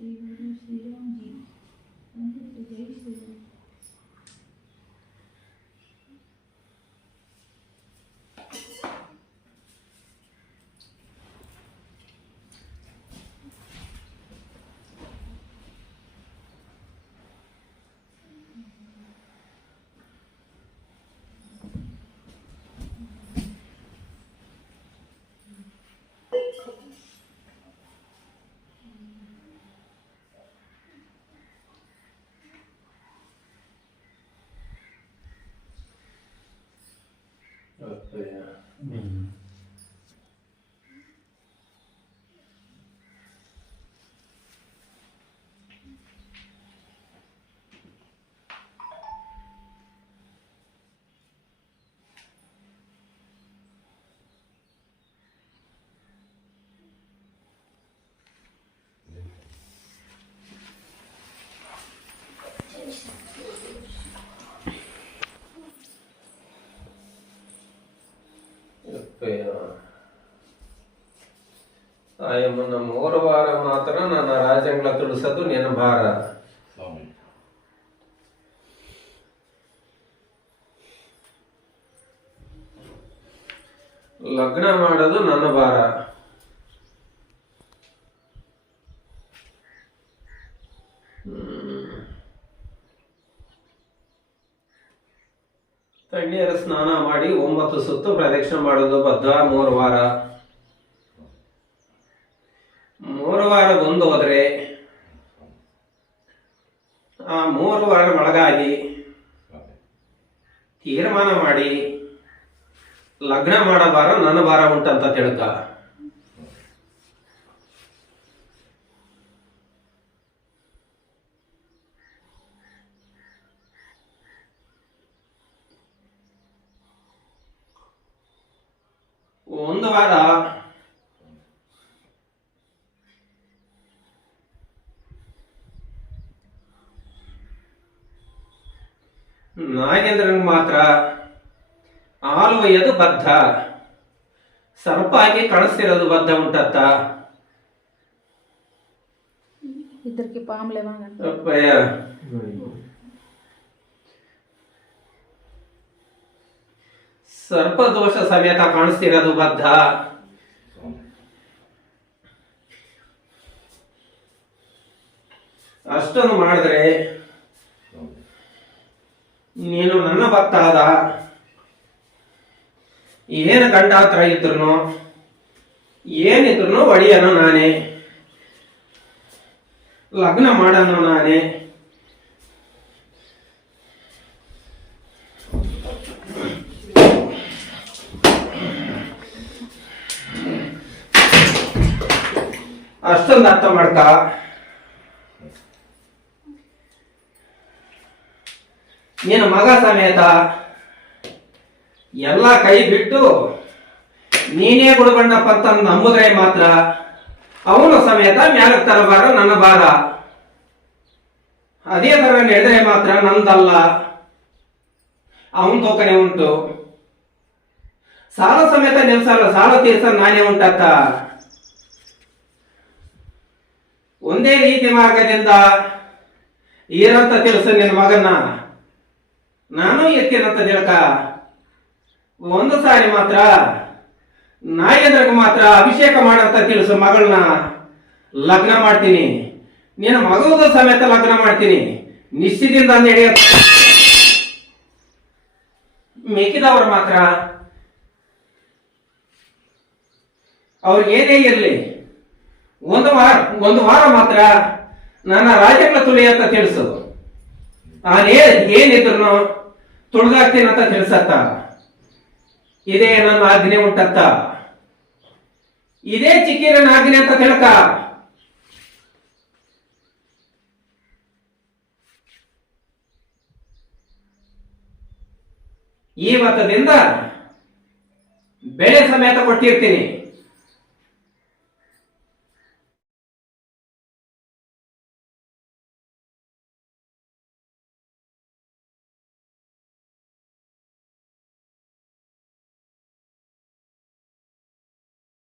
и вернусь в Леондин. Он тут зависит ಆಯಮ್ಮನ ಮೂರು ವಾರ ಮಾತ್ರ ನನ್ನ ರಾಜಂಗಳ ತಿಳಿಸೋದು ಭಾರ. ಲಗ್ನ ಮಾಡೋದು ನನ್ನ ಭಾರ. ತಣ್ಣೀರ ಸ್ನಾನ ಮಾಡಿ ಒಂಬತ್ತು ಸುತ್ತು ಪ್ರದಕ್ಷಿಣೆ ಮಾಡೋದು ಬದ್ಧ ಮೂರು ವಾರ. ಮೂರು ಒಂದು ಹೋದ್ರೆ, ಆ ಮೂರು ಒಳಗಾಗಿ ತೀರ್ಮಾನ ಮಾಡಿ, ಲಗ್ನ ಮಾಡಬಾರ ನನ್ನ ಭಾರ ಉಂಟಂತ ತಿಳ್ಕ. ಒಂದು ವಾರ ನಾಗೇಂದ್ರನ್ ಮಾತ್ರ ಹಾಲು ಒಯ್ಯೋದು ಬದ್ಧ ಸರ್ಪ ಆಗಿ ಕಾಣಿಸ್ತಿರೋದು ಬದ್ಧ ಉಂಟತ್ತ ఇద్దరికి పాములు ఏమన్నా ಅಪ್ಪಯ್ಯ ಸರ್ಪದೋಷ ಸಮೇತ ಕಾಣಿಸ್ತಿರೋದು ಬದ್ಧ ಸ್ವಾಮಿ ಅಷ್ಟನ್ನು ಮಾಡಿದ್ರೆ ಸ್ವಾಮಿ ನೀನು ನನ್ನ ಭಕ್ತ ಆದ ಏನು ಗಂಡ ಹತ್ರ ಇದ್ರು ಏನಿದ್ರು ಒಡೆಯನು ನಾನೇ. ಲಗ್ನ ಮಾಡನು ನಾನೇ. ಅಷ್ಟೊಂದು ಅರ್ಥ ಮಾಡ್ಕ. ನಿನ್ನ ಮಗ ಸಮೇತ ಎಲ್ಲ ಕೈ ಬಿಟ್ಟು ನೀನೇ ಗುಡುಗಣ್ಣಪ್ಪ ಅಂತ ನಂಬುದ್ರೆ ಮಾತ್ರ, ಅವನು ಸಮೇತ ಮ್ಯಾಲ ತರಬಾರ, ನನ್ನ ಬಾರ ಅದೇ ತರ ನಡೆದ್ರೆ ಮಾತ್ರ ನಂದಲ್ಲ. ಅವನ ತೋಕನೆ ಉಂಟು. ಸಾಲ ಸಮೇತ ನಿಲ್ಸಲ್ಲ, ಸಾಲ ತೀರ್ಸ ನಾನೇ ಉಂಟತ್ತ. ಒಂದೇ ರೀತಿ ಮಾರ್ಗದಿಂದ ಏನಂತ ತಿಳಿಸ ನಿನ್ನ ಮಗನ್ನ. ನಾನು ಎತ್ತಿನಂತ ಹೇಳ್ತ ಒಂದು ಸಾರಿ ಮಾತ್ರ ನಾಗೇಂದ್ರಗೆ ಮಾತ್ರ ಅಭಿಷೇಕ ಮಾಡಂತ ತಿಳಿಸು ಮಗಳನ್ನ. ಲಗ್ನ ಮಾಡ್ತೀನಿ. ನಿನ್ನ ಮಗುವುದು ಸಮೇತ ಲಗ್ನ ಮಾಡ್ತೀನಿ. ನಿಶ್ಚಿತದಿಂದ ಹೇಳಿ ಮಿಕ್ಕಿದವರು ಮಾತ್ರ. ಅವ್ರು ಏನೇ ಇರಲಿ, ಒಂದು ವಾರ ಒಂದು ವಾರ ಮಾತ್ರ ನನ್ನ ರಾಜ್ಯಗಳ ತುಳಿ ಅಂತ ತಿಳಿಸು. ನಾನೇ ಏನಿದ್ರು ಅಂತ ತಿಳಿಸತ್ತ. ಇದೇ ನನ್ನ ಆಜ್ಞೆ ಉಂಟತ್ತ. ಇದೇ ಚಿಕ್ಕಿನ ಆಜ್ಞೆ ಅಂತ ತಿಳ್ಕ. ಈ ಮತದಿಂದ ಬೆಳೆ ಸಮೇತ ಕೊಟ್ಟಿರ್ತೀನಿ.